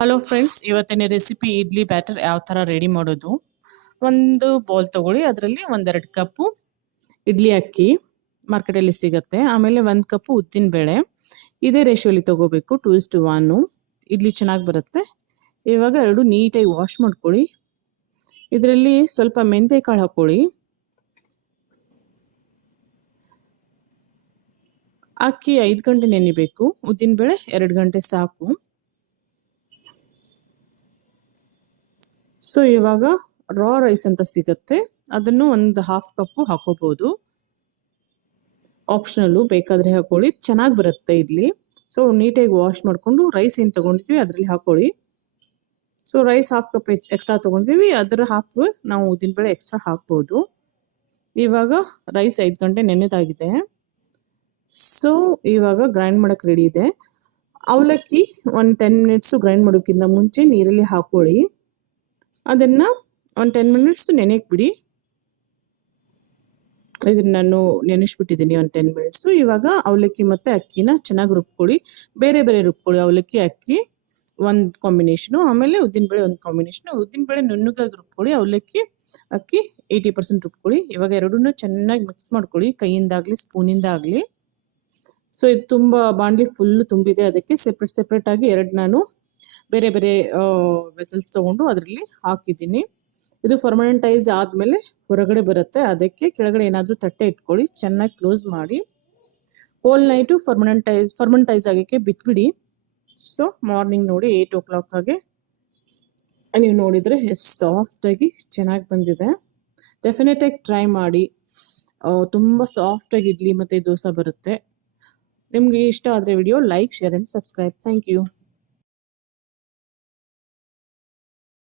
Hello friends ಇವತ್ತಿನ recipe idli batter ಯಾವ ಥರ ರೆಡಿ ಮಾಡೋದು? ಒಂದು ಬೌಲ್ ತಗೊಳ್ಳಿ, ಅದರಲ್ಲಿ ಒಂದೆರಡು ಕಪ್ಪು ಇಡ್ಲಿ ಅಕ್ಕಿ ಮಾರ್ಕೆಟಲ್ಲಿ ಸಿಗುತ್ತೆ. ಆಮೇಲೆ ಒಂದು ಕಪ್ಪು ಉದ್ದಿನ ಬೇಳೆ. ಇದೇ ರೇಷಿಯೋಲಿ ತಗೋಬೇಕು ಟೂ ಇಸ್ ಟು ಇಡ್ಲಿ ಚೆನ್ನಾಗಿ ಬರುತ್ತೆ. ಇವಾಗ ಎರಡು ನೀಟಾಗಿ ವಾಶ್ ಮಾಡ್ಕೊಳ್ಳಿ. ಇದರಲ್ಲಿ ಸ್ವಲ್ಪ ಮೆಂತೆ ಕಾಳು ಹಾಕ್ಕೊಳ್ಳಿ. ಅಕ್ಕಿ ಐದು ಗಂಟೆ ನೆನಿಬೇಕು. ಉದ್ದಿನ ಬೇಳೆ ಎರಡು ಗಂಟೆ ಸಾಕು. ಸೊ ಇವಾಗ ರಾ ರೈಸ್ ಅಂತ ಸಿಗುತ್ತೆ. ಅದನ್ನು ಒಂದು ಹಾಫ್ ಕಪ್ಪು ಹಾಕೋಬಹುದು ಆಪ್ಷನಲ್ಲು ಬೇಕಾದರೆ ಹಾಕೊಳ್ಳಿ. ಚೆನ್ನಾಗಿ ಬರುತ್ತೆ ಇಲ್ಲಿ ಸೊ ನೀಟಾಗಿ ವಾಶ್ ಮಾಡಿಕೊಂಡು ರೈಸ್ ಏನು ತೊಗೊಂಡಿದ್ವಿ ಅದರಲ್ಲಿ ಹಾಕೊಳ್ಳಿ. So rice half cup extra ತೊಗೊಂಡಿದ್ವಿ. ಅದರ ಹಾಫ್ ನಾವು ಉದ್ದಿನಬೇಳೆ ಎಕ್ಸ್ಟ್ರಾ ಹಾಕ್ಬೋದು. ಇವಾಗ ರೈಸ್ ಐದು ಗಂಟೆ ನೆನೆದಾಗಿದೆ. ಸೊ ಇವಾಗ ಗ್ರೈಂಡ್ ಮಾಡೋಕ್ಕೆ ರೆಡಿ ಇದೆ. ಅವಲಕ್ಕಿ ಒಂದು ಟೆನ್ ಮಿನಿಟ್ಸು ಗ್ರೈಂಡ್ ಮಾಡೋಕ್ಕಿಂತ ಮುಂಚೆ ನೀರಲ್ಲಿ ಹಾಕೊಳ್ಳಿ. ಅದನ್ನು ಒಂದು ಟೆನ್ ಮಿನಿಟ್ಸ್ ನೆನೆಯಕ್ಕೆ ಬಿಡಿ ಇದನ್ನು ನಾನು ನೆನೆಸ್ಬಿಟ್ಟಿದ್ದೀನಿ ಒಂದು ಟೆನ್ ಮಿನಿಟ್ಸು ಇವಾಗ ಅವಲಕ್ಕಿ ಮತ್ತು ಅಕ್ಕಿನ ಚೆನ್ನಾಗಿ ರುಬ್ಕೊಳ್ಳಿ. ಬೇರೆ ಬೇರೆ ರುಬ್ಕೊಳ್ಳಿ ಅವಲಕ್ಕಿ, ಅಕ್ಕಿ, ಒಂದು ಕಾಂಬಿನೇಷನು ಆಮೇಲೆ ಉದ್ದಿನಬೇಳೆ ಒಂದು ಕಾಂಬಿನೇಷನು ಉದ್ದಿನಬೇಳೆ ನುಣ್ಣುಗಾಗಿ ರುಬ್ಕೊಳ್ಳಿ, ಅವಲಕ್ಕಿ, ಅಕ್ಕಿ ಏಯ್ಟಿ ಪರ್ಸೆಂಟ್ ರುಬ್ಕೊಳ್ಳಿ. ಇವಾಗ ಎರಡನ್ನೂ ಚೆನ್ನಾಗಿ ಮಿಕ್ಸ್ ಮಾಡ್ಕೊಳ್ಳಿ. ಕೈಯಿಂದಾಗಲಿ ಸ್ಪೂನಿಂದ ಆಗಲಿ ಸೊ ಇದು ತುಂಬ ಬಾಣಲಿ ಫುಲ್ಲು ತುಂಬಿದೆ. ಅದಕ್ಕೆ ಸೆಪ್ರೇಟ್ ಸೆಪ್ರೇಟಾಗಿ ಎರಡು ನಾನು ಬೇರೆ ಬೇರೆ ವೆಸಲ್ಸ್ ತಗೊಂಡು ಅದರಲ್ಲಿ ಹಾಕಿದ್ದೀನಿ. ಇದು ಫರ್ಮನೆಂಟೈಸ್ ಆದಮೇಲೆ ಹೊರಗಡೆ ಬರುತ್ತೆ. ಅದಕ್ಕೆ ಕೆಳಗಡೆ ಏನಾದರೂ ತಟ್ಟೆ ಇಟ್ಕೊಳ್ಳಿ, ಚೆನ್ನಾಗಿ ಕ್ಲೋಸ್ ಮಾಡಿ. ಹೋಲ್ ನೈಟು ಫರ್ಮನೆಂಟೈಸ್ ಫರ್ಮೆಂಟೈಸ್ ಆಗೋಕ್ಕೆ ಬಿಟ್ಬಿಡಿ. ಸೊ ಮಾರ್ನಿಂಗ್ ನೋಡಿ ಏಯ್ಟ್ ಓ ಕ್ಲಾಕ್ ಹಾಗೆ ನೀವು ನೋಡಿದರೆ ಸಾಫ್ಟಾಗಿ ಚೆನ್ನಾಗಿ ಬಂದಿದೆ. ಡೆಫಿನೆಟಾಗಿ ಟ್ರೈ ಮಾಡಿ. ತುಂಬ ಸಾಫ್ಟಾಗಿ ಇಡ್ಲಿ ಮತ್ತು ದೋಸೆ ಬರುತ್ತೆ. ನಿಮಗೆ ಇಷ್ಟ ಆದರೆ video like share and subscribe thank you